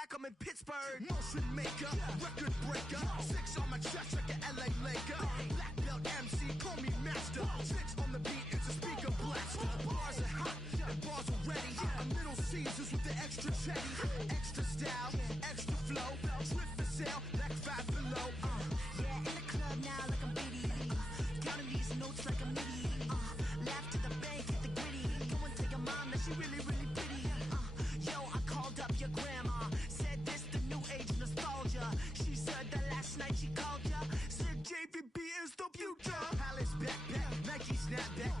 like I'm in Pittsburgh. Motion maker, record breaker. 6 on my chest like an LA Laker. Black belt MC, call me master. 6 on the beat, it's a speaker blaster. Bars are hot and bars are ready. A Middle Caesars with the extra chetty. Extra style, extra flow. Drift for sale, like 5 below. Yeah, in the club now like I'm Biddy. Counting these notes like a MIDI. Laugh to the bank, hit the gritty. Go and tell your mom that she really, really pretty. Yo, I called up your grandma. Said this the new age nostalgia. She said that last night she called ya. Said JVB is the future. Palace backpack, Nike snapback.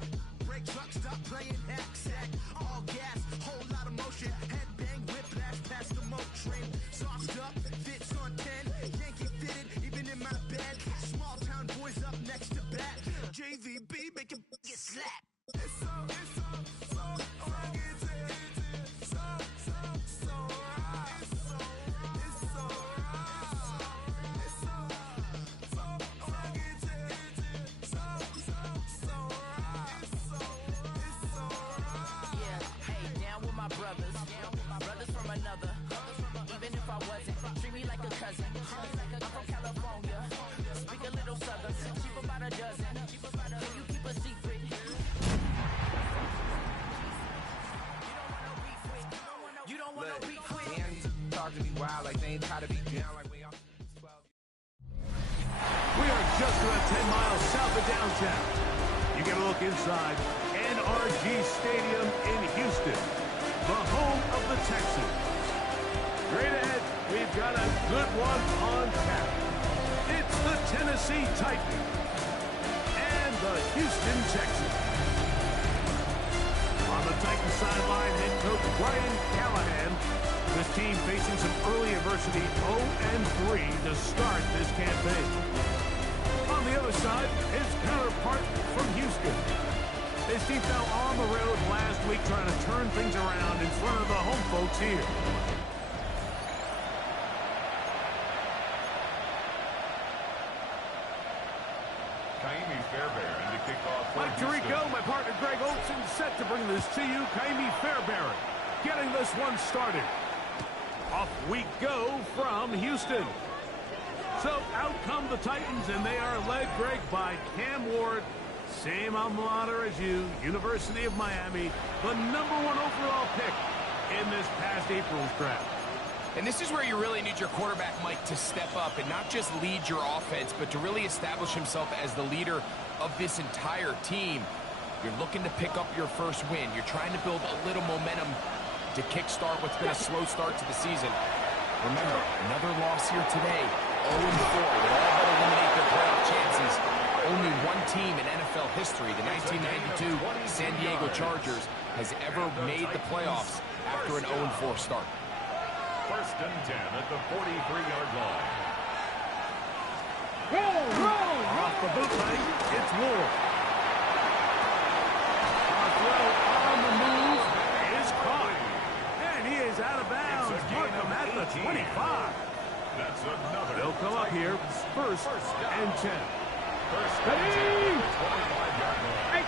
Break truck, stop playing hack sack. All gas, whole lot of motion. Headbang, whiplash, past the moat train. Sauced up, fits on 10. Yankee fitted, even in my bed. Small town boys up next to bat. JVB make it get slapped. It's so brothers from another. Even if I wasn't, treat me like a cousin. I'm from California, speak a little southern. Cheap about a dozen. Can you keep a secret? You don't want no beef with. They ain't talk to me wild like they ain't try to be down like we all 12. We are just about 10 miles south of downtown. You get a look inside NRG Stadium in Houston, the home of the Texans. Straight ahead, we've got a good one on tap. It's the Tennessee Titans and the Houston Texans. On the Titans sideline, head coach Brian Callahan. This team facing some early adversity, 0-3 to start this campaign. On the other side, his counterpart from Houston. This team fell on the road last week trying to turn things around in front of the home folks here. Fairbairn to kick off. Mike Tirico, my partner Greg Olson, set to bring this to you. Kaimi Fairbairn getting this one started. Off we go from Houston. So out come the Titans, and they are led, Greg, by Cam Ward. Same alma mater as you, University of Miami, the #1 overall pick in this past April's draft. And this is where you really need your quarterback, Mike, to step up and not just lead your offense, but to really establish himself as the leader of this entire team. You're looking to pick up your first win. You're trying to build a little momentum to kickstart what's been a slow start to the season. Remember, another loss here today, 0-4, would all but eliminate their playoff chances. Only one team in NFL history, the 1992 San Diego Chargers, has ever made the playoffs after an 0-4 start. 1st and 10 at the 43-yard line. Off the bootleg, it's Ward. Our throw on the move is caught. And he is out of bounds. Mark him at the 25. That's another. They'll come up here, 1st and 10. 1st and 10, 25-yard line.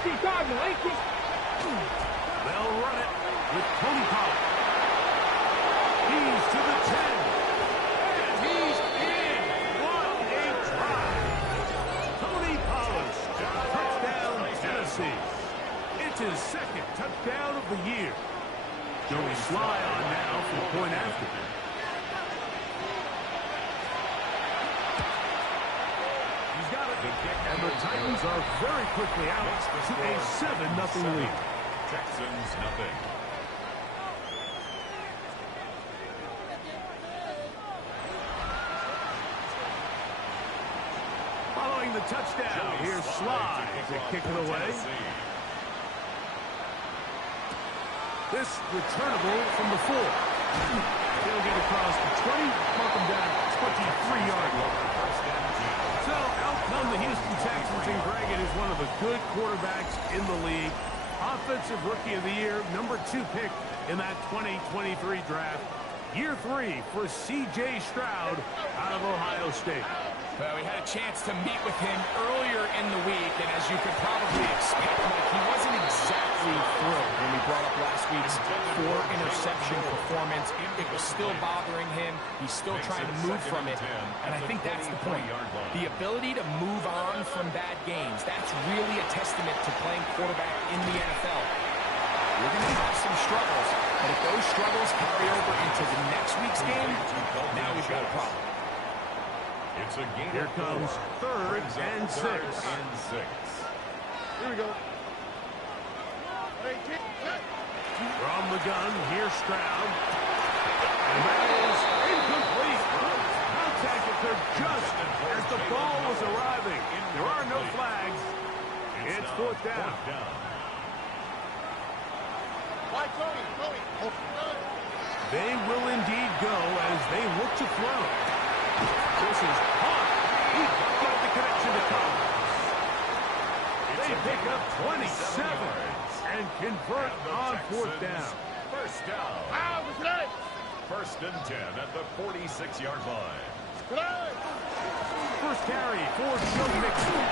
They'll run it with Tony Pollard. He's to the 10. And he's in. What a drive. Tony Pollard. Touchdown, Tennessee. It's his 2nd touchdown of the year. Joey Sly on now for the point after. He's got it. And the Titans are very quickly out to a 7-0 lead. Texans nothing. Following the touchdown, here's Sly to kick it away. This returnable from the 4. He'll get across the 20, mark him down 23-yard line. So out come the Houston Texans, and Greg, it is one of the good quarterbacks in the league. Offensive Rookie of the Year, #2 pick in that 2023 draft. Year 3 for C.J. Stroud out of Ohio State. Well, we had a chance to meet with him earlier in the week, and as you could probably expect, Mike, he wasn't exactly thrilled when we brought up last week's 4-interception performance. It was still bothering him. He's still trying to move from it, and I think that's the point. The ability to move on from bad games, that's really a testament to playing quarterback in the NFL. We're going to have some struggles, but if those struggles carry over into the next week's game, now we've got a problem. It's a game. Here comes third and 6. Here we go. From the gun, here's Stroud. And that is incomplete. Contact occurred just as the ball was arriving. There are no flags. It's fourth down. They will indeed go as they look to throw. This is hot. He got the connection to Collins. They pick up 27 and convert on fourth down. First down. First and 10 at the 46-yard line. First carry for Joe Mixon.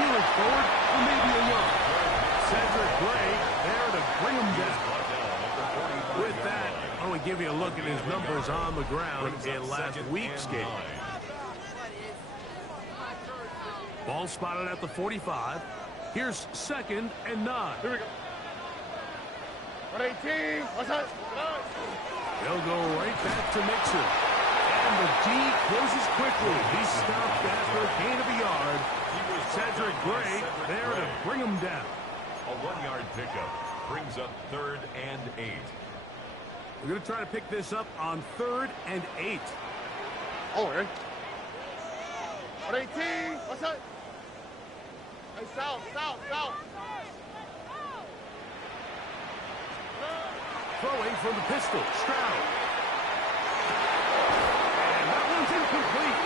He looks forward for maybe a yard. Cedric Gray there to bring him down. With that, I want to give you a look at his numbers on the ground in last week's game. Ball spotted at the 45. Here's second and 9. Here we go. 118. What's that? They'll go right back to Mixon. And the D closes quickly. He stopped after a gain of a yard. Cedric Gray there to bring him down. A 1-yard pickup brings up third and 8. We're going to try to pick this up on third and 8. Oh, okay. 118. What's that? Hey, south. Throwing from the pistol, Stroud. And that one's incomplete.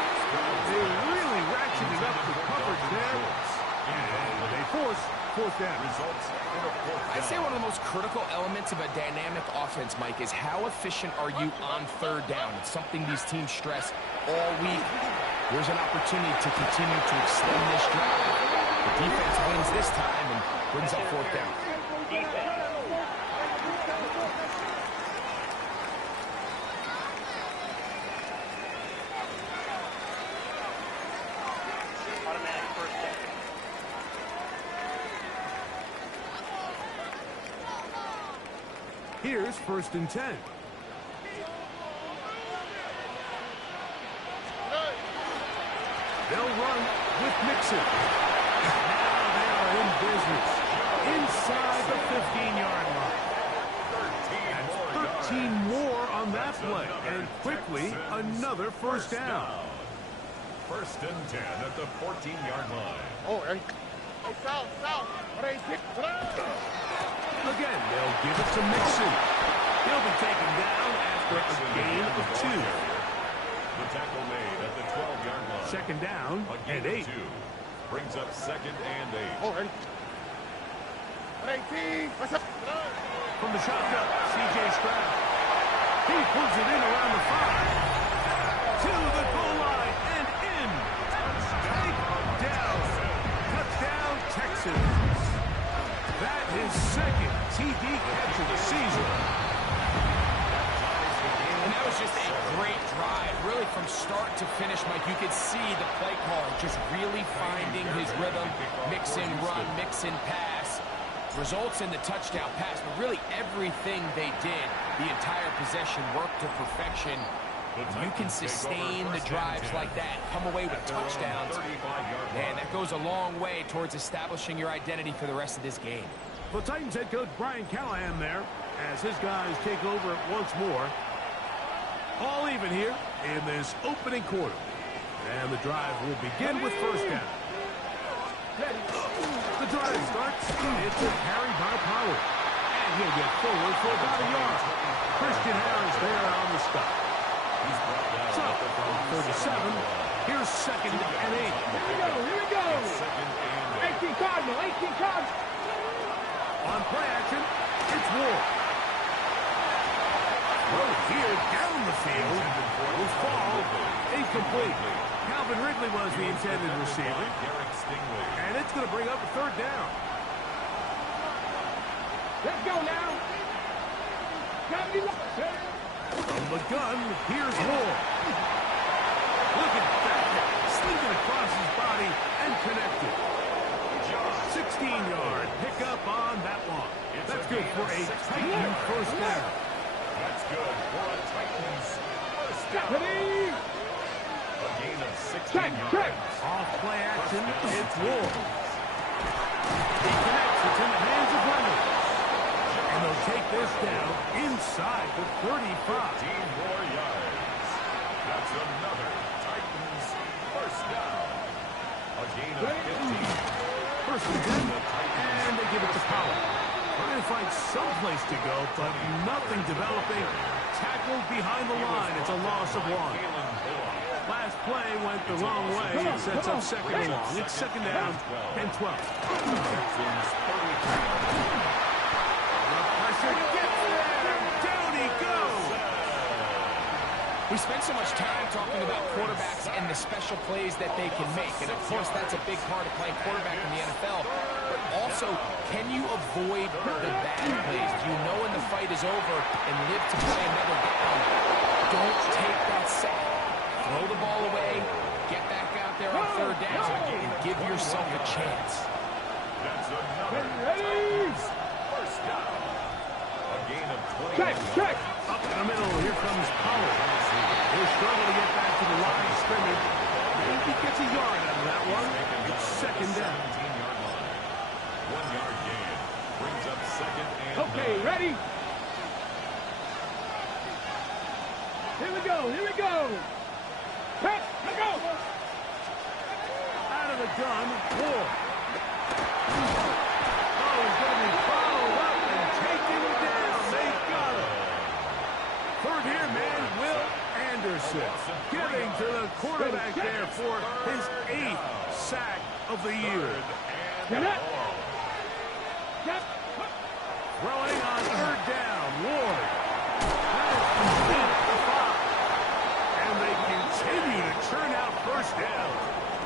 They really ratcheted up the coverage there. And they force fourth down. I'd say one of the most critical elements of a dynamic offense, Mike, is how efficient are you on third down? It's something these teams stress all week. There's an opportunity to continue to extend this drive. The defense wins this time and brings up fourth down. Here's first and 10. They'll run with Mixon. Now they are in business. Inside the 15-yard line. That's 13 more on that play. And quickly, another first down. First and 10 at the 14-yard line. Oh, okay. Hey, south. 118. Again, they'll give it to Mixon. He'll be taken down after a gain of 2. The tackle made at the 12-yard line. Second down and 8. Brings up second and 8. Oh, okay. 118. What's up? From the shotgun, C.J. Stroud. He pulls it in around the 5. To the goal line and in. Takedown. Touchdown, Texans. That is second TD catch of the season. And that was just a great drive. Really from start to finish, Mike, you could see the play caller just really finding his rhythm. Mix in run, mix in pass. Results in the touchdown pass, but really everything they did, the entire possession worked to perfection. You can sustain the drives like that, come away with touchdowns. Man, that goes a long way towards establishing your identity for the rest of this game. The Titans head coach Brian Callahan there as his guys take over once more. All even here in this opening quarter. And the drive will begin with first down. The drive starts. It's a carry by Power. And he'll get forward for about a yard. Christian Harris there on the stop. So, from 37, here's second and 8. Here we go. 18 Cardinal. On play action, it's Ward. Throw here down the field. Will fall. Incomplete. Calvin Ridley favorite. And it's going to bring up a third down. Let's go now. From the gun, here's Ward. Look at that. Slinking across his body and connected. 16-yard pickup on that one. That's good for a Titan first down. That's good for a Titans first down. A gain of 16 yards. Off play action, it's Ward. He connects. It's in the hands of Leonard. And they'll take this down inside the 35. 15 more yards. That's another Titans first down. A gain of 15. First and 10, and they give it to Powell. Trying to find some place to go, but nothing developing. Tackled behind the line. It's a loss of one. Last play went the wrong way. It sets up second and long. It's second down and 12. Pressure gets there. Down he goes. We spend so much time talking about quarterbacks and the special plays that they can make. And, of course, that's a big part of playing quarterback in the NFL. But also, can you avoid the bad plays? Do you know when the fight is over and live to play another down? Don't take that sack. Throw the ball away, get back out there on third down, and give yourself a chance. That's another Titans first down. A gain of 20. Check. Up in the middle, here comes Powell. He'll struggle to get back to the line of scrimmage. Maybe gets a yard out of that one. It's second down. 17-yard line. 1 yard gain. Brings up second and Okay, 9. ready? Here we go. Pass, let go. Out of the gun, Ward. Oh, he's going to be followed up and taken down. They got him. Third here, man, Will Anderson. Getting to the quarterback there for his 8th sack of the year. Get up. Get. Throwing on third down, Ward. That is complete at the 5. And they continue to churn out first down.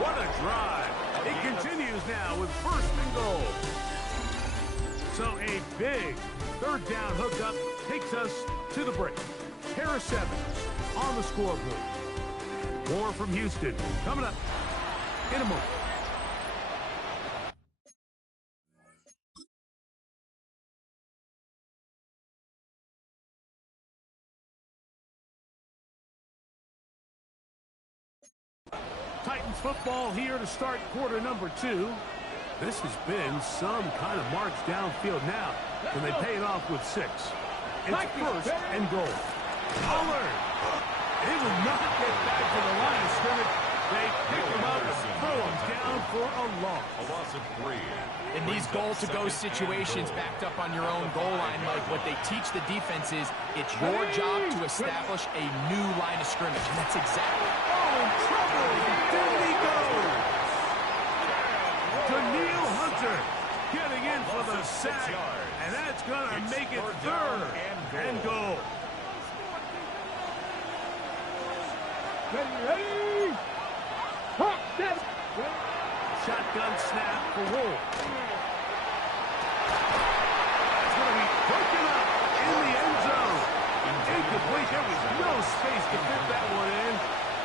What a drive. It continues now with first and goal. So a big third down hookup takes us to the break. Pair of 7 on the scoreboard. More from Houston coming up in a moment. Titans football here to start quarter number 2. This has been some kind of march downfield now. Can they pay it off with 6? It's first and goal. Pollard. He will not get back to the line of scrimmage. They pick him up and throw him down for a loss. A loss of 3. In these goal-to-go situations backed up on your own goal line, Mike, what they teach the defense is it's your job to establish a new line of scrimmage. And that's exactly... Oh, in trouble. Down he goes. Daniil Hunter getting in for the sack. And that's going to make it third and goal. Ready? Hop, set. Shotgun snap for Wolf. That's going to be broken up in the end zone. Incomplete. There was no space to fit that one in.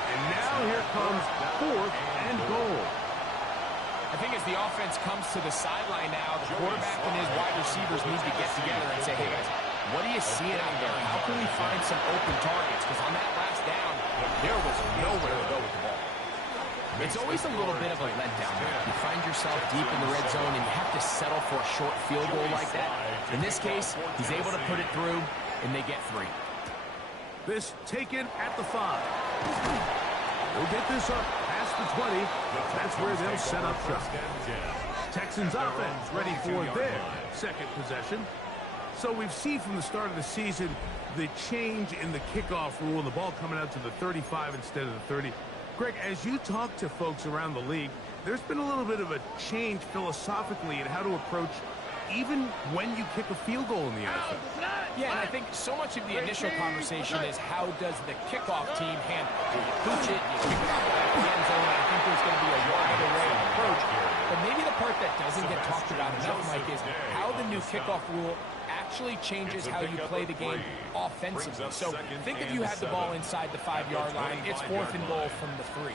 And now here comes fourth and goal. I think as the offense comes to the sideline now, the quarterback and his wide receivers need to get together and say, hey, guys, what are you seeing out there? How can we find some open targets? Because on that last down, there was nowhere to go with the ball. It's always a little bit of a letdown. You find yourself deep in the red zone, and you have to settle for a short field goal like that. In this case, he's able to put it through, and they get 3. This taken at the 5. They'll get this up past the 20. That's where they'll set up shop. Texans offense ready for their second possession. So we've seen from the start of the season the change in the kickoff rule and the ball coming out to the 35 instead of the 30. Greg, as you talk to folks around the league, there's been a little bit of a change philosophically in how to approach even when you kick a field goal in the NFL. Yeah, and I think so much of the initial conversation is how does the kickoff team handle it? Do you pooch it? Do you kick it off the back of the end zone? I think there's going to be a wide array of approach. But maybe the part that doesn't get talked about enough, Mike, is how the new kickoff rule actually changes how you play the game offensively. So think if you had the ball inside the 5-yard line, it's 4th and goal from the 3.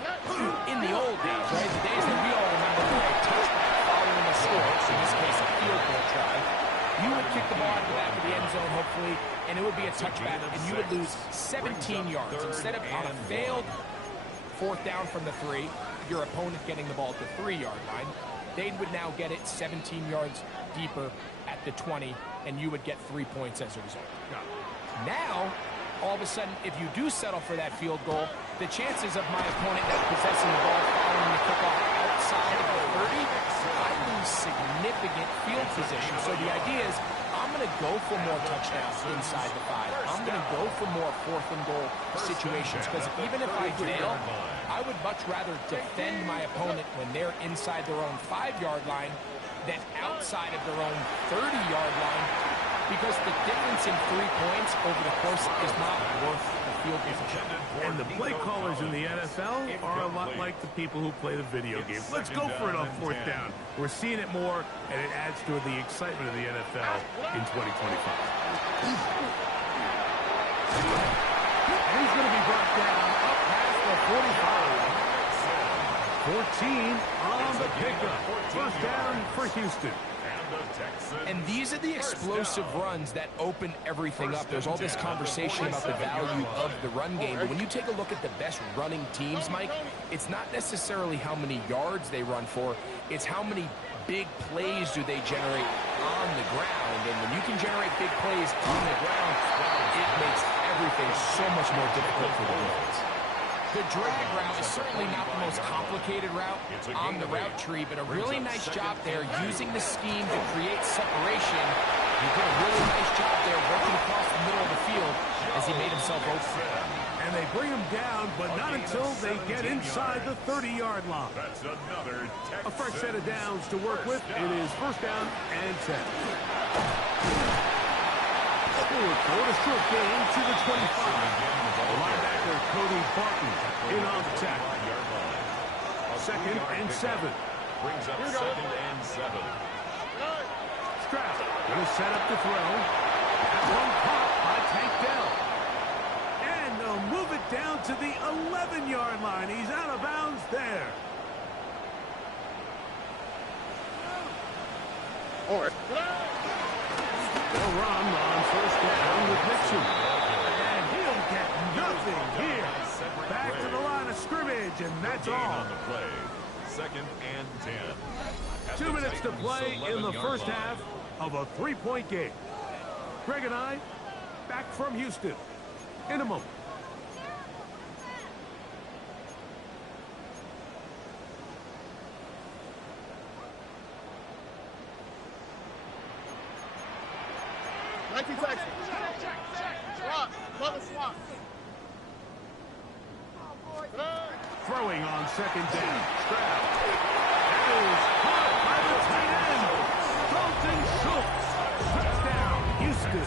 In the old days, right, the days that we all remember where a touchback following a score, in this case a field goal try, you would kick the ball out of the back of the end zone, hopefully, and it would be a touchback, and you would lose 17 yards. Instead of on a failed 4th down from the 3, your opponent getting the ball at the 3-yard line, they would now get it 17 yards deeper at the 20, and you would get 3 points as a result. Now, all of a sudden, if you do settle for that field goal, the chances of my opponent not possessing the ball following the kickoff outside of the 30, I lose significant field position. So the idea is, I'm going to go for more touchdowns inside the 5. I'm going to go for more 4th and goal situations, because even if I fail, I would much rather defend my opponent when they're inside their own 5-yard line than outside of their own 30-yard line, because the difference in 3 points over the course is not worth the field position. And the play callers in the NFL are a lot like the people who play the video games. Let's go for it on 4th down. We're seeing it more, and it adds to the excitement of the NFL in 2025. And he's going to be brought down up past the 45. 14 on the pickup. 1st down for Houston. And these are the explosive runs that open everything up. There's all this conversation about the value of the run game, but when you take a look at the best running teams, Mike, it's not necessarily how many yards they run for, it's how many big plays do they generate on the ground. And when you can generate big plays on the ground, it makes everything so much more difficult for the defense. The drag route is certainly not the most complicated route on the route tree, but a really nice job there using the scheme to create separation. He did a really nice job there working across the middle of the field as he made himself open. And they bring him down, but not until they get inside the 30-yard line. A fresh set of downs to work with. It is 1st down and 10. Forward a short gain to the 25. Linebacker Cody Barton in on the tackle. 2nd and 7. Brings up 2nd and 7. Stroud going to set up the throw. That one caught by Tank Dell. And they'll move it down to the 11-yard line. He's out of bounds there. They'll run on 1st down with Nixon. And he'll get nothing here. Back to the line of scrimmage, and that's all. On the play. 2nd and 10. 2 minutes to play in the 1st half of a 3-point game. Greg and I back from Houston in a moment. Throwing on 2nd down. Stroud. That is caught by the tight end. Dalton Schultz. Touchdown, Houston.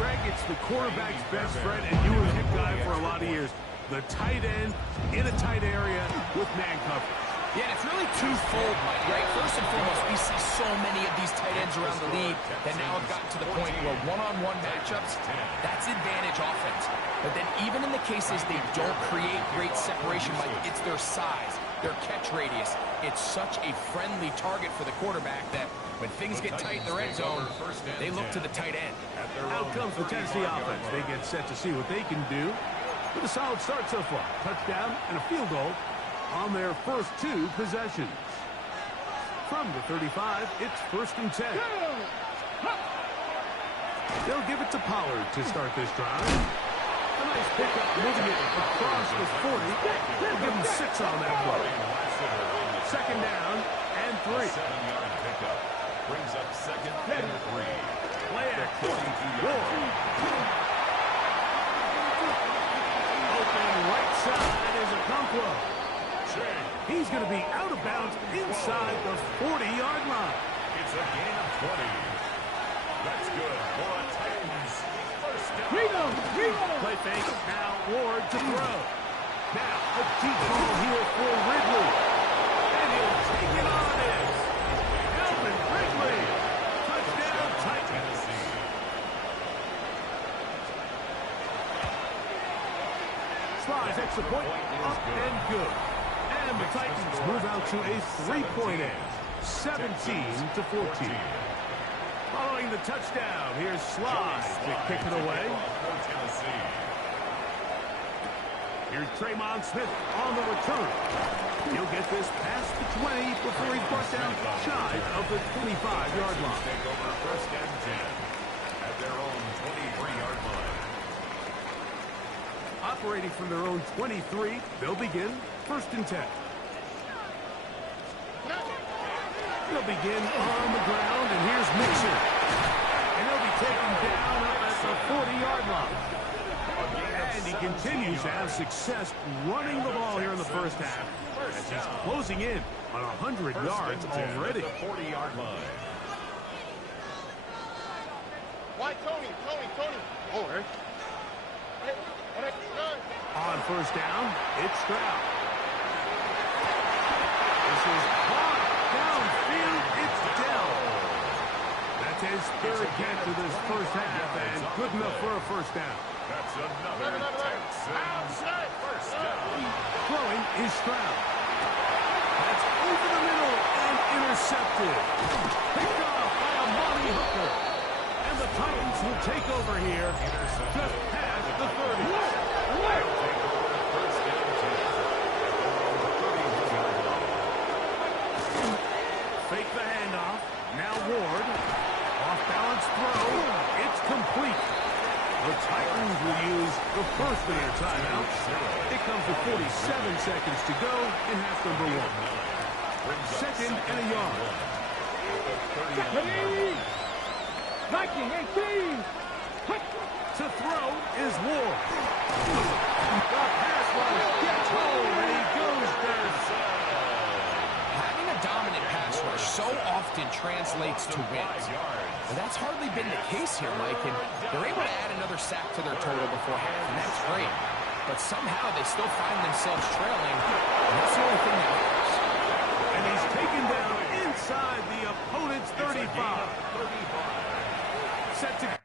Greg, it's the quarterback's best friend, and you were a hit guy for a lot of years. The tight end in a tight area with man coverage. Yeah, and it's really twofold, Mike, right? First and foremost, we see so many of these tight ends around the league that now have gotten to the point where one-on-one matchups, that's advantage offense. But then even in the cases they don't create great separation, Mike, it's their size, their catch radius. It's such a friendly target for the quarterback that when things get tight in the red zone, they look to the tight end. Out comes the Tennessee offense. They get set to see what they can do with a solid start so far. Touchdown and a field goal on their first 2 possessions. From the 35, it's 1st and 10. They'll give it to Pollard to start this drive. A nice pickup, moving it across the 40. They'll give him 6 on that play. 2nd down and 3. 7-yard pickup. Brings up 2nd and 3. Play action. Open right side is a Okonkwo. He's going to be out of bounds inside the 40-yard line. It's a gain of 20. That's good for a Titans. 1st down. Play fake. Now Ward to throw. Now, a deep ball here for Ridley. And he'll take it on in. Calvin Ridley. Touchdown, Titans. Slides extra point, up and good. And the Titans move out to a 3-point edge, 17-14. Following the touchdown, here's Slides to kick it away. Here's Traymon Smith on the return. He'll get this past the 20 before he's brought down shy of the 25-yard line. Take over first and 10 at their own 23-yard line. Operating from their own 23, they'll begin first and 10. They'll begin on the ground, and here's Mixon. And he'll be taken down up at the 40-yard line. And he continues to have success running the ball here in the first half, as he's closing in on 100 yards already. The 40-yard line. Why Tony? Oh, right. On first down, it's Stroud. This is caught downfield. It's Dell. That's his third catch of this first half, and good enough for a first down. That's another Texans first down. Throwing is Stroud. That's over the middle and intercepted. Picked off by Amani Hooker. And the Titans will take over here just past the 30. Fake the handoff. Now Ward. Off-balance throw. It's complete. The Titans will use the first of their timeouts. It comes with 47 seconds to go in half number 1. Second and a yard. 19, 18. To throw is Ward. The pass rush gets home, and he goes there. Having a dominant pass rush so often translates to wins. And that's hardly been the case here, Mike, and they're able to add another sack to their total before half, and that's great. But somehow they still find themselves trailing, and that's the only thing that matters. And he's taken down inside the opponent's 35. Set to...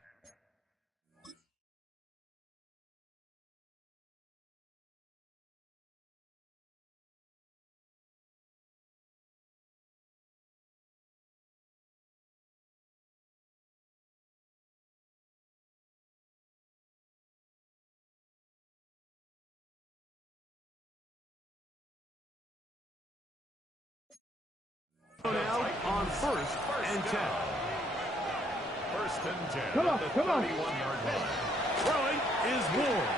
Now on first and 10. First and 10. Come on. 31-yard line. Throwing is Ward.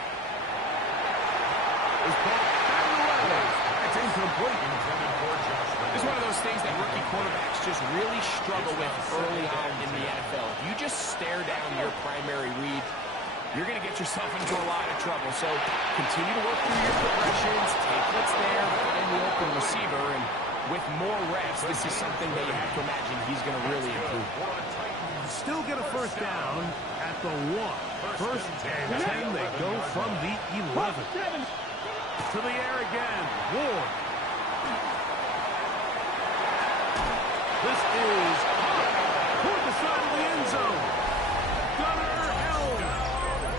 Is ball back away. It's incomplete. Intended for Josh Reynolds. It's one of those things that rookie quarterbacks just really struggle with early on in the NFL. If you just stare down your primary read, you're going to get yourself into a lot of trouble. So continue to work through your progressions, take what's there, find the open receiver, and with more reps, this is something that you have to imagine he's going to really improve. Still get a first down at the 1. First and 10, they go from the 11. To the air again, Ward. This is hot toward the side of the end zone. Gunnar Helm.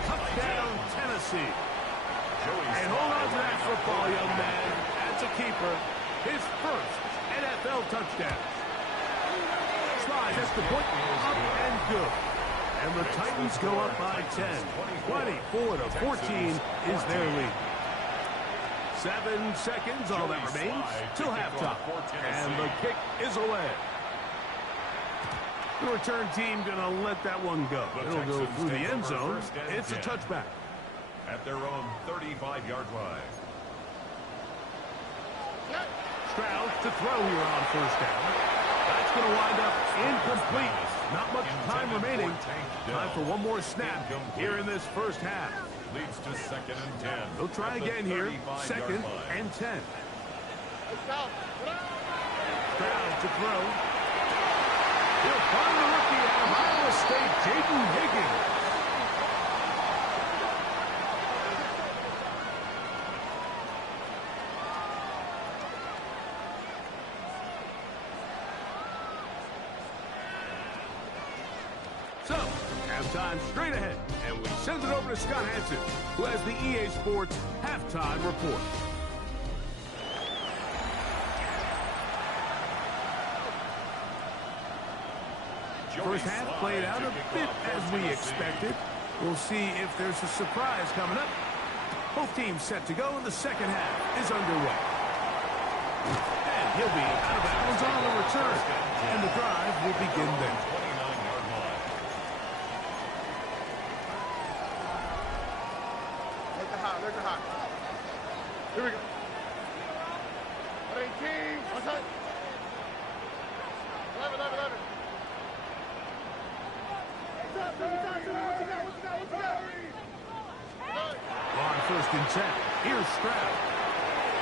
Touchdown, Tennessee. And hold on to that football, young man. That's a keeper. His first NFL touchdown. Slides extra point, up and good. And the Titans go up by 10. 24-14 is their lead. 7 seconds, all that remains, till halftime. And the kick is away. The return team going to let that one go. It'll go through the end zone. It's a touchback. At their own 35-yard line. Stroud to throw here on first down. That's going to wind up incomplete. Not much time remaining. Time for one more snap here in this first half. Leads to second and 10. They'll try again here. Second and 10. Stroud to throw. He'll find the rookie out of Iowa State, Jaden Higgins. So, halftime straight ahead, and we send it over to Scott Hansen, who has the EA Sports halftime report. First half played out a bit as we expected. We'll see if there's a surprise coming up. Both teams set to go, and the second half is underway. And he'll be out of bounds on the return, and the drive will begin then. 29-yard line. Look at hot. Here we go. 18. What's that? 11. On first and 10, here's Stroud.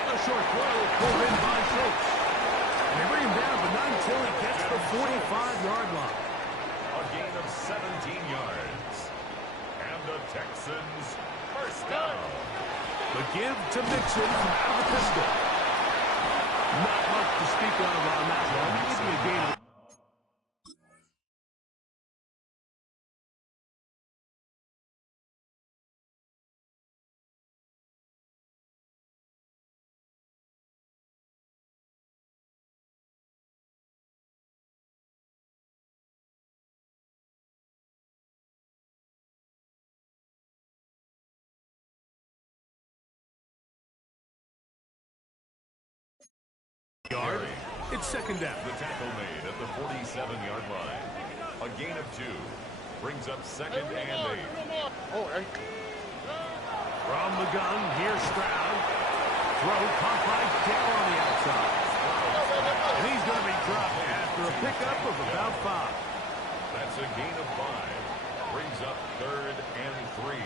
A short throw pulled in by Schultz. And they bring him down, but not until he gets the 45-yard line. A gain of 17 yards. And the Texans first down. The give to Mixon from out of the pistol. Not much to speak of on that one. Maybe a gain of... yard. It's second down. The tackle made at the 47-yard line. A gain of 2 brings up second and 8. Oh, hey. From the gun, here's Stroud. Throw caught by Dell on the outside. And he's going to be dropped after a pickup of about 5. That's a gain of 5. Brings up third and 3.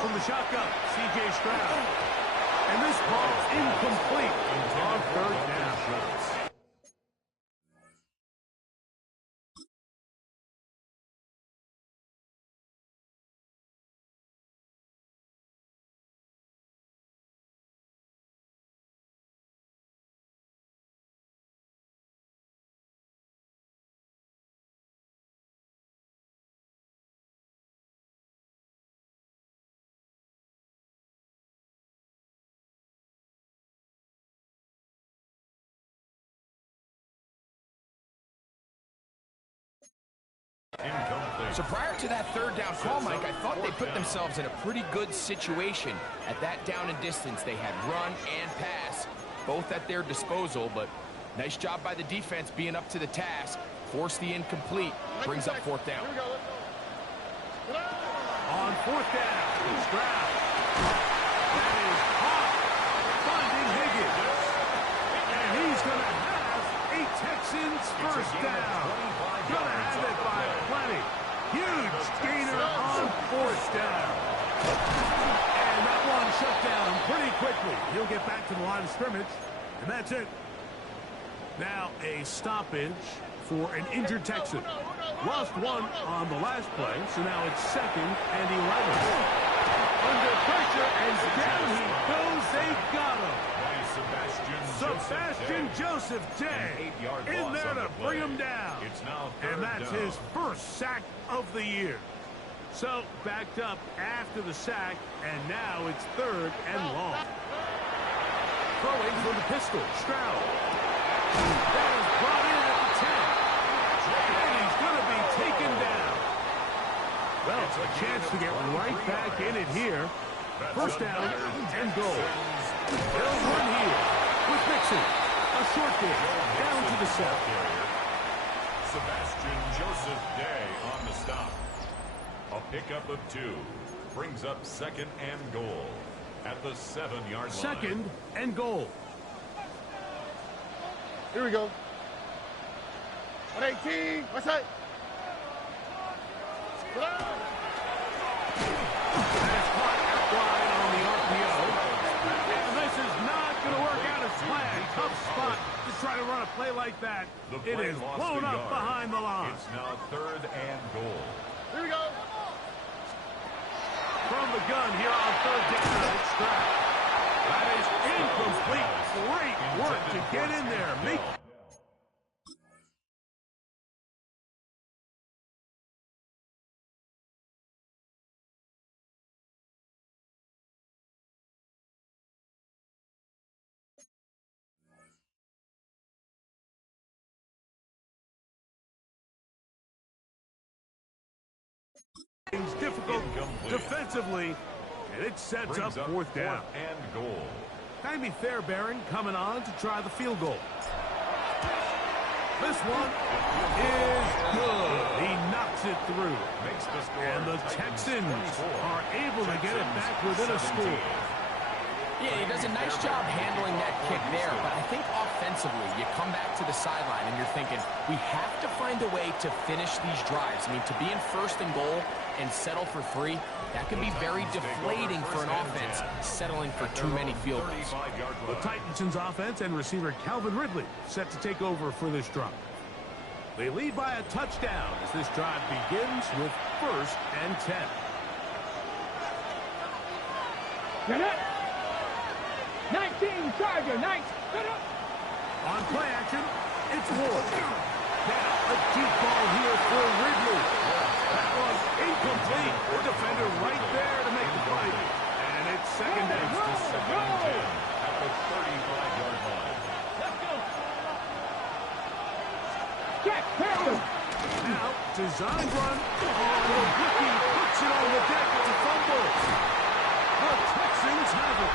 From the shotgun, C.J. Stroud. And this ball's incomplete on third down. Incomplete. So prior to that third down call, Mike, I thought they put themselves in a pretty good situation. At that down and distance, they had run and pass, both at their disposal, but nice job by the defense being up to the task. Force the incomplete, brings up fourth down. On fourth down, Stroud. That is hot. Finding Higgins. And he's going to have a Texans first down. Going to have it by plenty. Huge gainer on fourth down. And that one shut down pretty quickly. He'll get back to the line of scrimmage, and that's it. Now a stoppage for an injured Texan. Lost one on the last play, so now it's second and 11. Under pressure, and down he goes. They got him. Sebastian Joseph Day in there to bring him down. And that's his first sack of the year. So backed up after the sack, and now it's third and long. Throwing from the pistol, Stroud. That is brought in at the 10. And he's going to be taken down. Well, a chance to get right back in it here. First down and goal. They'll run here with Mixon. A short game down to the 7. Sebastian Joseph Day on the stop. A pickup of 2 brings up second and goal at the 7-yard line. Second and goal. Here we go. 118. What's that? That's caught out wide on the RPO. And this is not going to work out as planned. Tough spot to try to run a play like that. It is blown up behind the line. It's now third and goal. Here we go. From the gun here on third down, it's Stroud. That is Incomplete. Great work to get in there. Make things difficult defensively, and it sets up fourth down. And goal. Jamie Fairbairn coming on to try the field goal. This one is good. He knocks it through. Makes the score. And the Texans are able to get it back within a score. Yeah, he does a nice job handling that kick there, but I think offensively, you come back to the sideline and you're thinking, we have to find a way to finish these drives. I mean, to be in first and goal and settle for 3, that can be very deflating for an offense, settling for too many field goals. The Titans' offense and receiver Calvin Ridley set to take over for this drive. They lead by a touchdown as this drive begins with 1st and 10. Get it. 19, Charger, 19. On play action, it's Ward. Now, a deep ball here for Ridley. That was incomplete. The defender right there to make the play. And it's second down. At the 35-yard line. Let's go. Check, Harrison. Now, design run. Oh, the rookie puts it on the deck. It's a fumble. The Texans have it.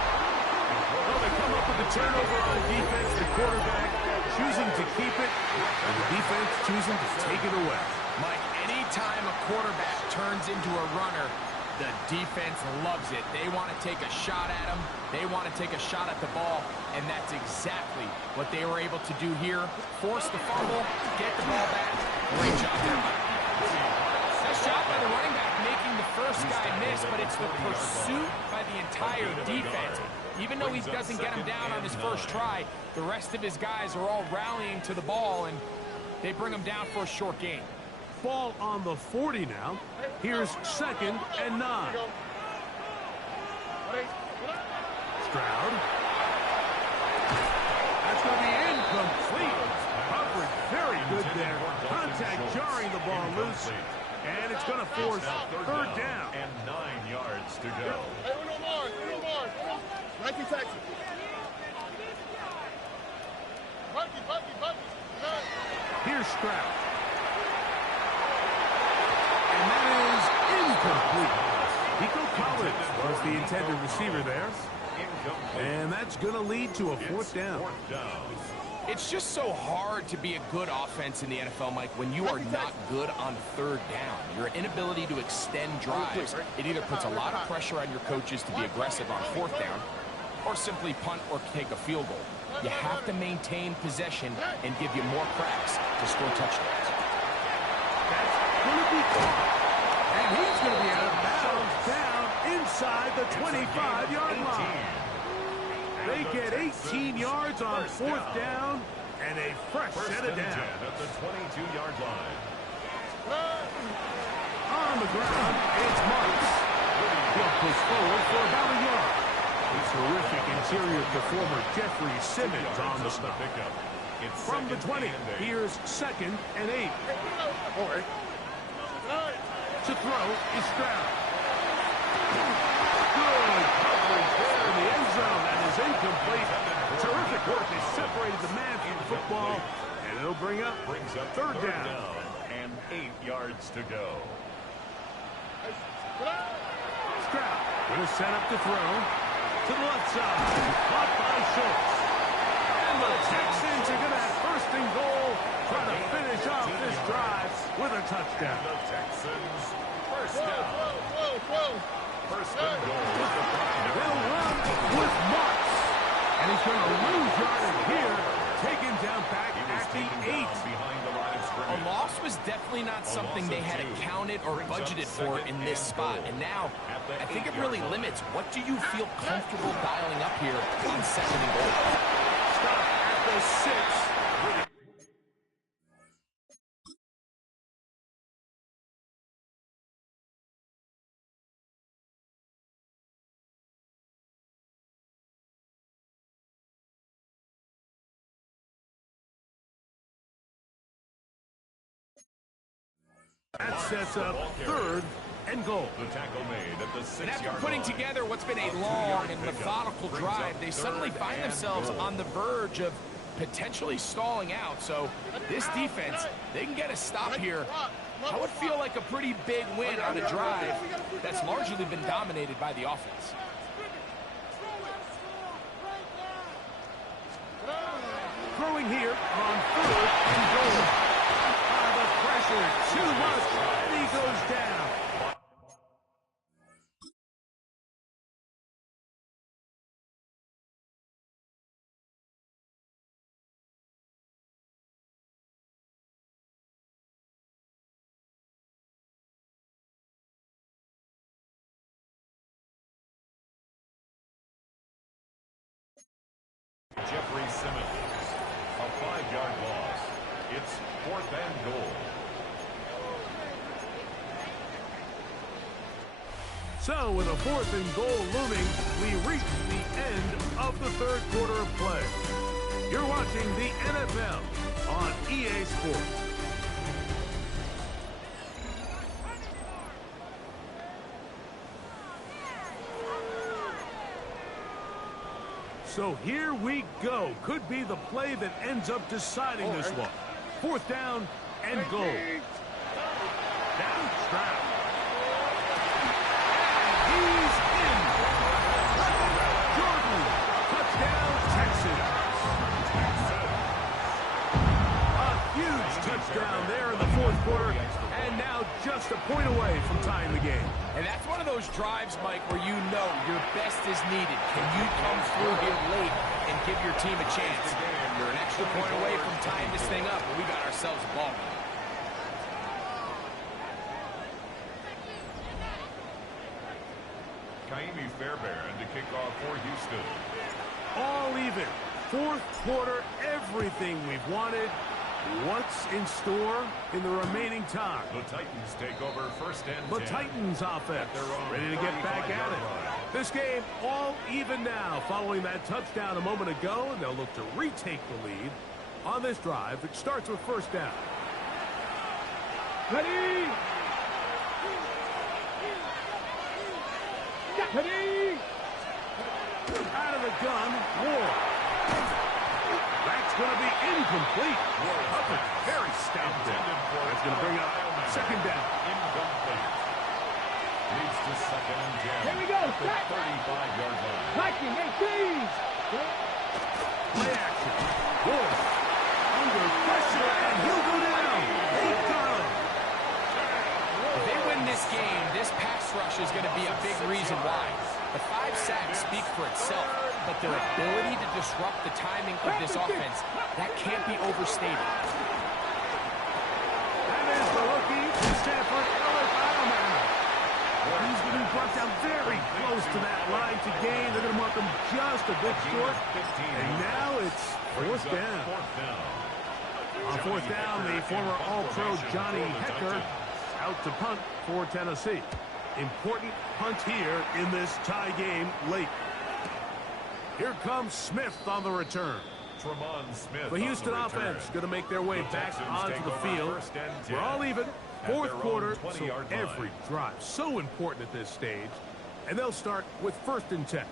Well, they come up with the turnover on defense. The quarterback choosing to keep it, and the defense choosing to take it away. Mike, anytime a quarterback turns into a runner, the defense loves it. They want to take a shot at him. They want to take a shot at the ball, and that's exactly what they were able to do here. Force the fumble, get the ball back. Great job there by the defense. Nice job by the running back making the first guy miss, but it's the pursuit by the entire defense. Even though he doesn't get him down on his first try, the rest of his guys are all rallying to the ball, and they bring him down for a short gain. Ball on the 40 now. Here's 2nd and 9. Stroud. That's going to be incomplete. Coverage very good there. Contact jarring the ball loose. And it's going to force 3rd down. And 9 yards to go. Hey, Uno more. 19 Texans. Bucky. Here's Stroud. And that is incomplete. Nico Collins was the intended receiver there. And that's going to lead to a 4th down. It's just so hard to be a good offense in the NFL, Mike, when you are not good on 3rd down. Your inability to extend drives, it either puts a lot of pressure on your coaches to be aggressive on 4th down or simply punt or take a field goal. You have to maintain possession and give you more cracks to score touchdowns. That's going to be caught. And he's going to be out of bounds down inside the 25-yard line. They get 18 yards on 4th down and a fresh set of down. At the 22-yard line. On the ground, it's Marks. He'll push forward for about a yard. The terrific interior performer Jeffrey Simmons on the stop. From the 20, here's 2nd and 8. To throw is Stroud. Good coverage there in the end zone. That is incomplete. Terrific work. They separated the man from the football, and it'll bring up 3rd down. And 8 yards to go. Stroud going to set up the throw to the left side. Caught by Schultz. And the Texans are going to have 1st and goal, trying to finish off this drive with a touchdown. The Texans, 1st down. 1st and goal. They'll run with Marks. And he's going to lose yardage here. Taken down back at the 8. Behind the line of A scrimmage. loss was definitely not something they had accounted or budgeted for in this spot. And now, I think it really limits what do you feel comfortable dialing up here on 2nd and goal. Stop at the 6. That sets up third and goal. The tackle made at the 6-yard line. And after putting together what's been a long and methodical drive, they suddenly find themselves on the verge of potentially stalling out. So this defense, they can get a stop here. That would feel like a pretty big win on a drive that's largely been dominated by the offense. Throwing here on third and goal. The pressure, too much, and he goes down. Jeffrey Simmons, a 5-yard loss. It's 4th and goal. So with a 4th and goal looming, we reach the end of the third quarter of play. You're watching the NFL on EA Sports. So here we go. Could be the play that ends up deciding this one. 4th down and goal. Down Stroud. And he's in. Jordan. Touchdown, Texans. A huge touchdown there in the 4th quarter. And now just a point away from tying the game. And that's one of those drives, Mike, where you know your best is needed. Can you come through here late and give your team a chance? You're an extra point away from tying this thing up, and we got ourselves a ball game. Kaimi Fairbairn to kick off for Houston. All even. 4th quarter, everything we've wanted. What's in store in the remaining time? The Titans take over 1st and 10. The Titans offense ready to get back at it. This game all even now following that touchdown a moment ago, and they'll look to retake the lead on this drive that starts with 1st down. Ready? Ready? Out of the gun, Ward. That's going to be incomplete. Hubbard, very stout there. That's going to bring up 2nd down. Incomplete. Leads to 2nd and 10. Here we go. The 35-yard line. Liking, hey, please. Play action. Ward under pressure, and he'll go down. They got him. If they win this game, this pass rush is going to be a big reason why. The 5 sacks speak for itself, but their ability to disrupt the timing of this offense, that can't be overstated. That is the rookie from Stanford, Ellis Alman. He's going to be brought down very close to that line to gain. They're going to mark him just a bit short. And now it's 4th down. On 4th down, the former All-Pro Johnny Hecker out to punt for Tennessee. Important punt here in this tie game late. Here comes Smith on the return. Smith the Houston offense going to make their way back onto the field. We're all even. 4th quarter, so every drive so important at this stage. And they'll start with 1st and 10.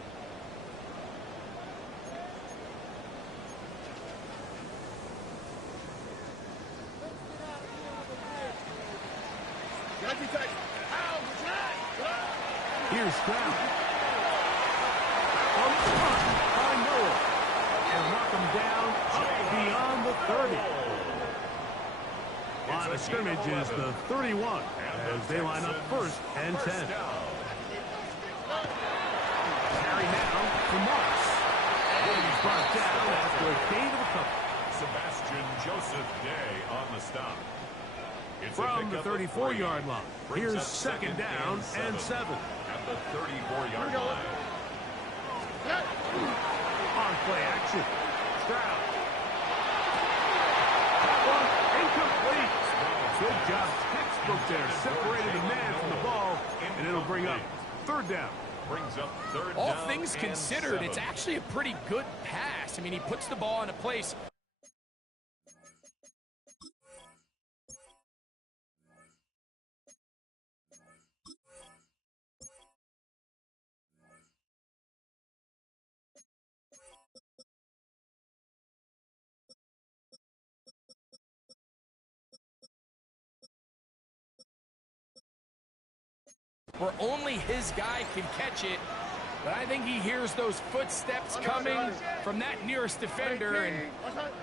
Here's Stroud. On the front by Noah. And knock him down up beyond the 30. Line of scrimmage is the 31 as they line up 1st and 10. Carry now for Morris. And he's brought down after a gain of a couple. Sebastian Joseph Day on the stop. From the 34-yard line. Here's 2nd down and 7. At the 34-yard line. On play action. Stroud. That one incomplete. Good job. Textbook there. Separated the man from the ball. And it'll bring up 3rd down. Brings up 3rd All down things and considered, 7. it's actually a pretty good pass. I mean, he puts the ball in a place where only his guy can catch it. But I think he hears those footsteps coming from that nearest defender, and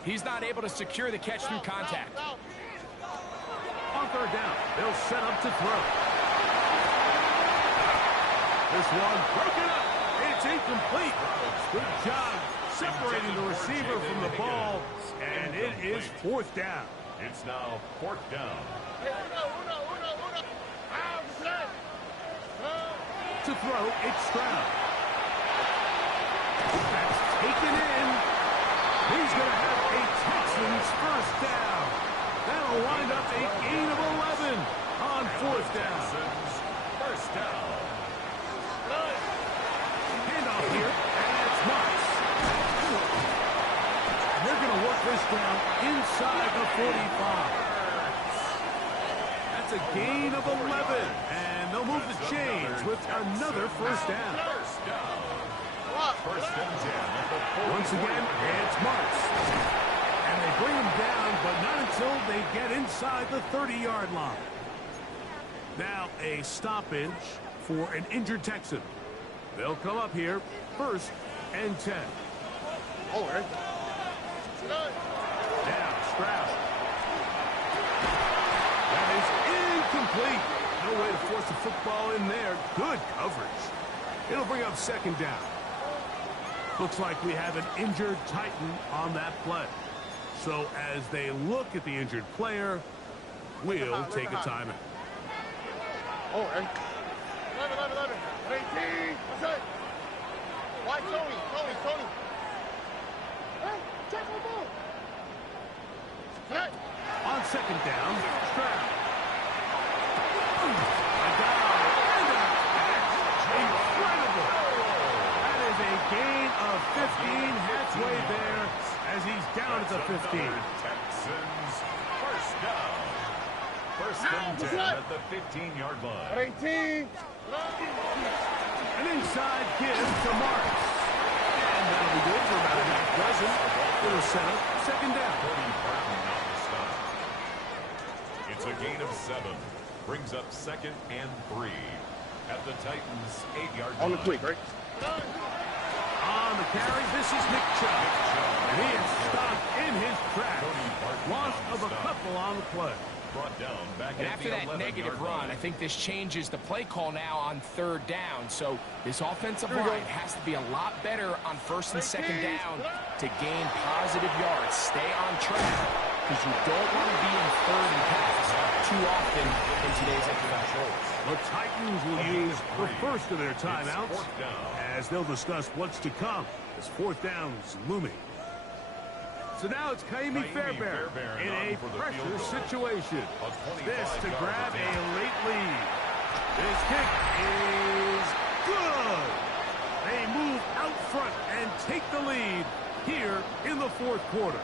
he's not able to secure the catch through contact. On third down, they'll set up to throw. This one broken up. It's incomplete. Good job separating the receiver from the ball, and it is fourth down. It's now fourth down. To throw, it's Stroud. That's taken in. He's going to have a Texans first down. That'll wind up a gain of 11 on fourth down. Texans first down. Handoff here, and it's Marks. And they're going to work this down inside the 45. That's a gain of 11, and they'll move the chains with another first down. First and 10 at the 40. Once again, it's Marks. And they bring him down, but not until they get inside the 30-yard line. Now a stoppage for an injured Texan. They'll come up here, first and 10. Oh, right. Now Stroud. That is incomplete. No way to force the football in there. Good coverage. It'll bring up second down. Looks like we have an injured Titan on that play. So as they look at the injured player, we'll take a timeout. Oh, right. 11. 18. What's that? Why Tony? Hey, check the ball. Hey. On second down, Stroud. Incredible. That is a gain of 15, halfway there as he's down at the 15. Texans first down. First and 10 at the 15-yard line. 18. An inside give to Marks. And that'll be good for about a half dozen. It'll set up second down. It's a gain of 7. Brings up second and 3 at the Titans' 8-yard line. On the quick, right? On the carry, this is Nick Chubb. And he is stopped in his tracks. Loss of a couple on the play. Brought down back And at after the that negative 11-yard run, line. I think this changes the play call now on third down. So this offensive line has to be a lot better on first and second down to gain positive yards. Stay on track because you don't want to be in third and pass too often in today's NFL. The Titans will use the first of their timeouts fourth down. as they'll discuss what's to come as fourth down's looming. So now it's Kaimi Fairbairn in a pressure situation. This to grab a late lead. This kick is good. They move out front and take the lead here in the fourth quarter.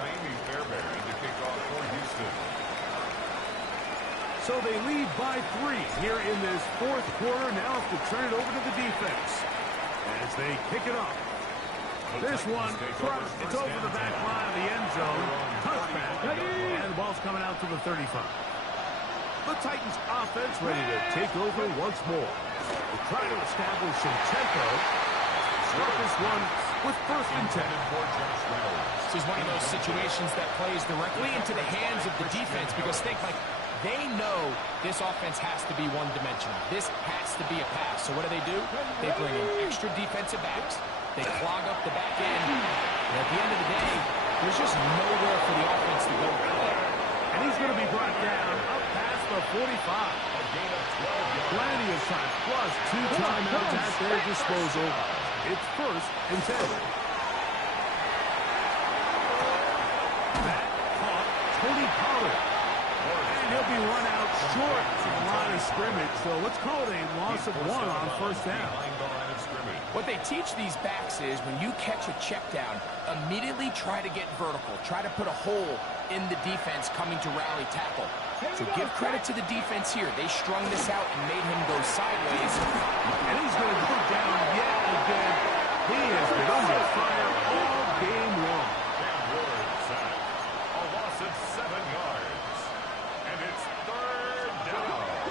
Kaimi Fairbairn to kick off for Houston. So they lead by 3 here in this fourth quarter. Now have to turn it over to the defense as they kick it off. This one, crushed. It's over the back line of the end zone. Touchback. And the ball's coming out to the 35. The Titans offense ready to take over once more. They try to establish some tempo. Start this one with first and 10. This is one of those situations that plays directly into the hands of the defense because think like they know this offense has to be one-dimensional. This has to be a pass. So what do? They bring in extra defensive backs. They clog up the back end. And at the end of the day, there's just nowhere for the offense to go. And he's going to be brought down up past the 45. Plenty of time, plus 2 timeouts at their disposal. It's first and 10. That caught Tony Pollard. And he'll be run out short to the line of scrimmage. So let's call it a loss of 1 on first down. What they teach these backs is when you catch a check down, immediately try to get vertical. Try to put a hole in the defense coming to rally tackle. So give credit to the defense here. They strung this out and made him go sideways. And he's going to go down yet again. He has been under fire all game long. A loss of 7 yards. And it's third down.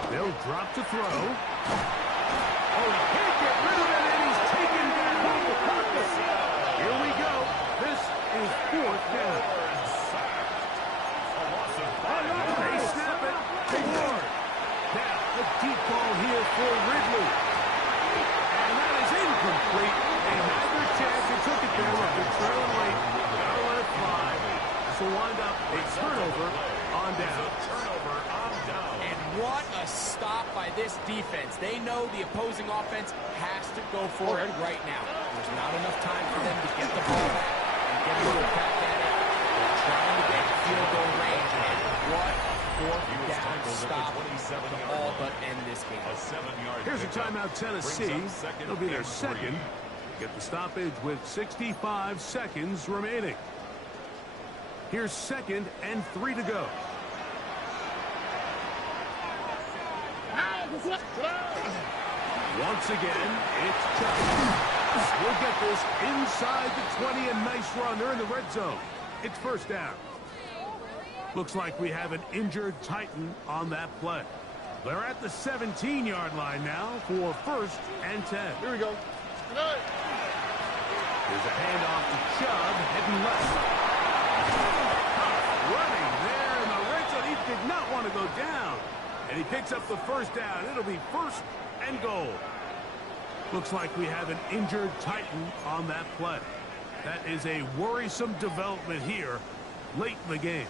defense. They know the opposing offense has to go for it right now. There's not enough time for them to get the ball back and get a little back at it. They're trying to get field goal range, and what a fourth down stop to all but end this game. Here's a timeout, Tennessee. It'll be their second. Get the stoppage with 65 seconds remaining. Here's 2nd and 3 to go. Once again, it's Chubb. We'll get this inside the 20, a nice run. They're in the red zone. It's 1st down. Looks like we have an injured Titan on that play. They're at the 17-yard line now for 1st and 10. Here we go. There's a handoff to Chubb, heading left. Running there in the red zone. He did not want to go down. And he picks up the 1st down. It'll be 1st and goal. Looks like we have an injured Titan on that play. That is a worrisome development here late in the game.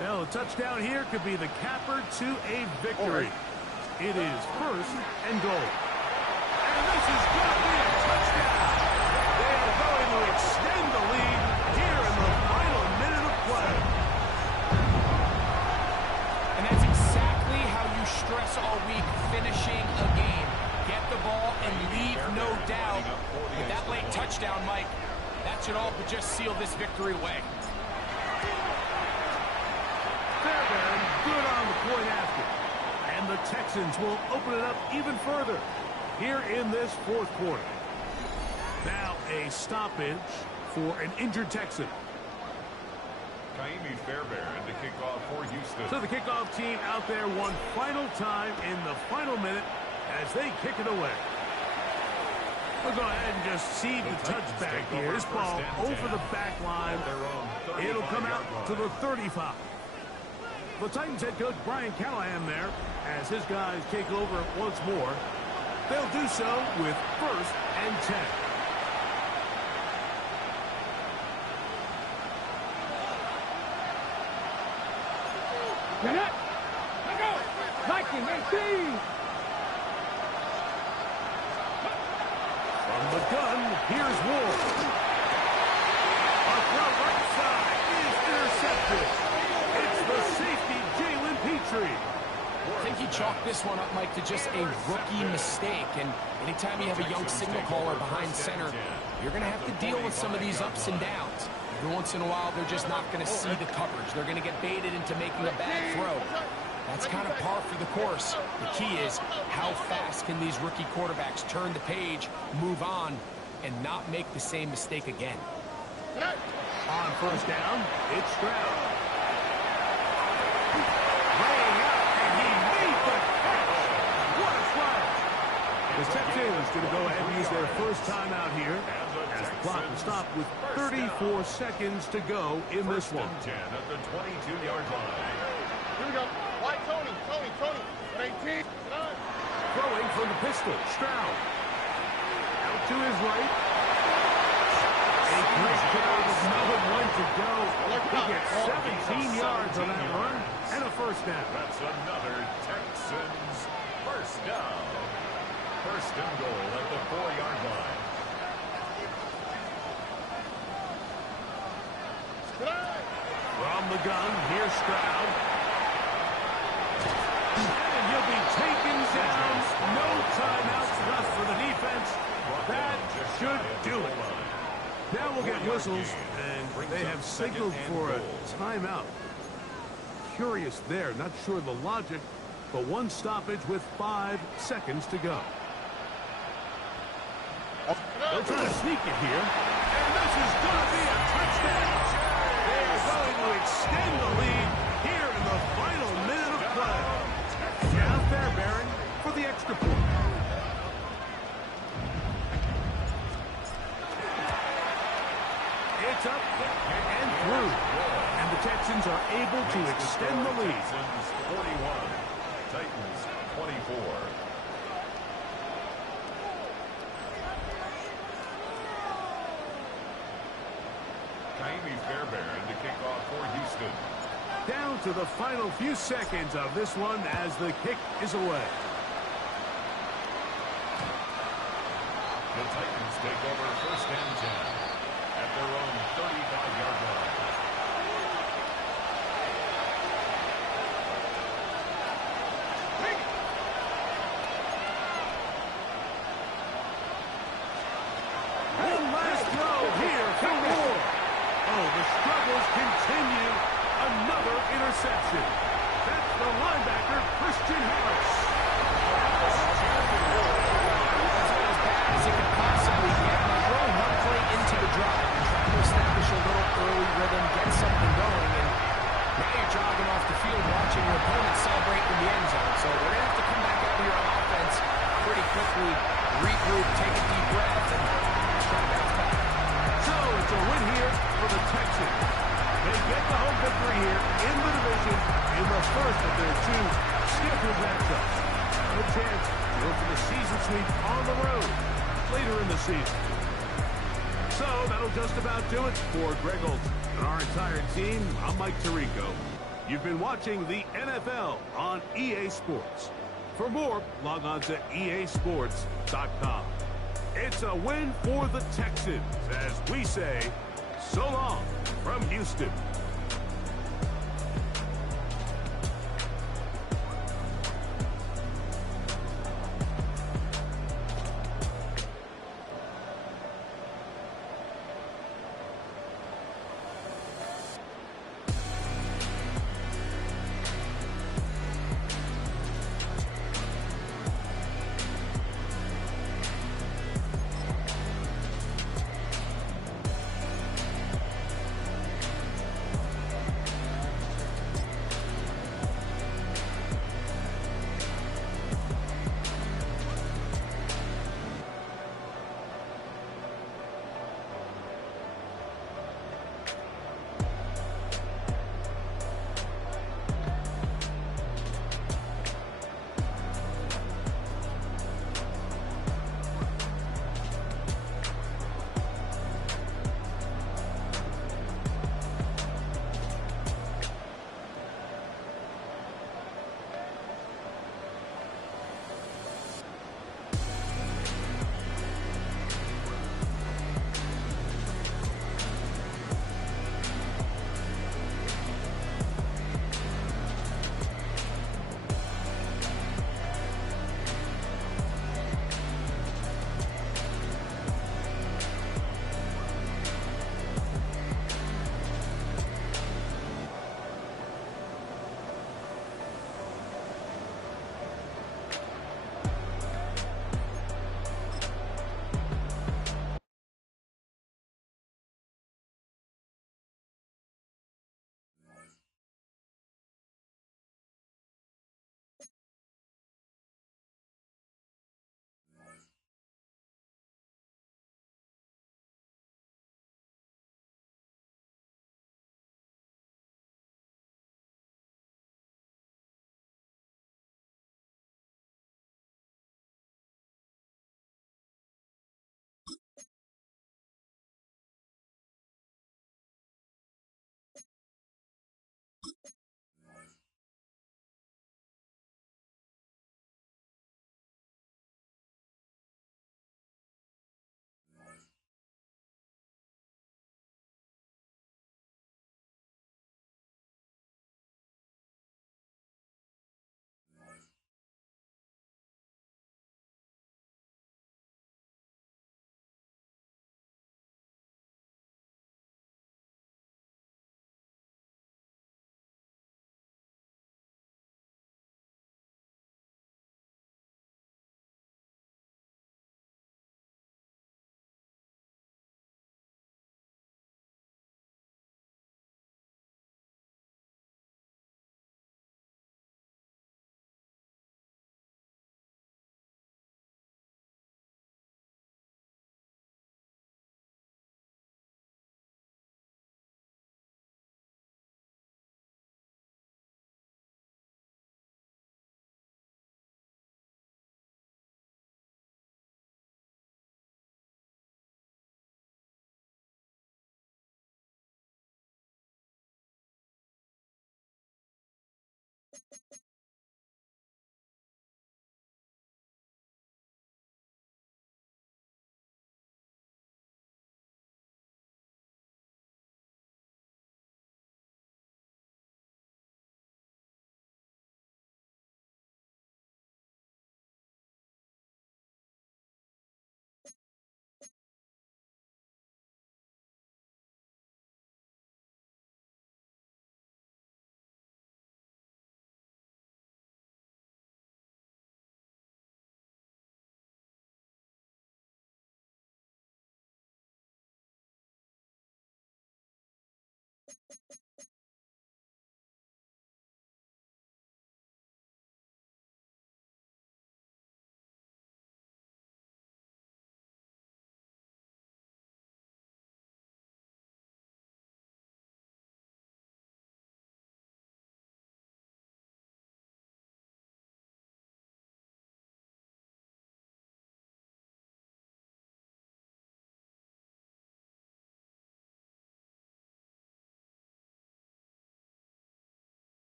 Well, a touchdown here could be the capper to a victory. It is 1st and goal. And this is going to be a touchdown. They are going to extend the lead here in the final minute of play. And that's exactly how you stress all week, finishing a game. Get the ball and leave no doubt. With that late touchdown, Mike, that should all but just seal this victory away. Fairbairn good on the point after. And the Texans will open it up even further here in this 4th quarter. Now a stoppage for an injured Texan. Fairbairn to kick off for Houston. So the kickoff team out there one final time in the final minute as they kick it away. We'll go ahead and just see the touchback here. This ball over the back line. It'll come out to the 35. The Titans head coach Brian Callahan there as his guys take over once more. They'll do so with 1st and 10. Get it! Let go! 19, 18! From the gun, here's Ward. A throw right side is intercepted. It's the safety, Jalen Petrie. I think he chalked this one up, Mike, to just a rookie mistake. And anytime you have a young signal caller behind center, you're going to have to deal with some of these ups and downs. Every once in a while, they're just not going to see the coverage. They're going to get baited into making a bad throw. That's kind of par for the course. The key is how fast can these rookie quarterbacks turn the page, move on, and not make the same mistake again. On 1st down, it's Stroud. Laying out, and he made the catch. What a flag. The Texans going to go ahead and use their 1st timeout here as the clock will stop with 34 seconds to go in this one. 10 at the 22-yard line. Here we go. White Tony. 18. Throwing from the pistol, Stroud. Out to his right. A great job of knowing when to go. He gets 17 yards on that run and a 1st down. That's another Texans 1st down. 1st and goal at the 4-yard line. From the gun, here's Stroud. And he'll be taken down. No timeouts left for the defense. That should do it. Now we'll get whistles, and they have signaled for a timeout. Curious there, not sure the logic, but one stoppage with 5 seconds to go. They'll try to sneak it here, and this is going to be a touchdown. They are going to extend the lead here in the final minute of play. Now Fairbairn for the extra point. It's up and through, and the Texans are able to extend the lead. Texans 41, Titans 24. Fairbairn to kick off for Houston. Down to the final few seconds of this one as the kick is away. The Titans take over first and 10 at their own 35-yard line. One last throw here for Moore. Oh, the struggles continue. Another interception. That's the linebacker, Christian Harris. As bad as it could possibly get. They're throwing one play into the drive and trying to establish a little early rhythm, get something going, and now you're jogging off the field watching your opponent celebrate in the end zone. So they're going to have to come back out here on offense pretty quickly, regroup, take a deep breath, and try to bounce back. So it's a win here for the Texans. They get the home victory here in the division in the first of their two scheduled matchups. No chance to go for the season sweep on the road later in the season. So that'll just about do it for Greg Olson and our entire team. I'm Mike Tirico. You've been watching the NFL on EA Sports. For more, log on to easports.com. It's a win for the Texans as we say so long from Houston.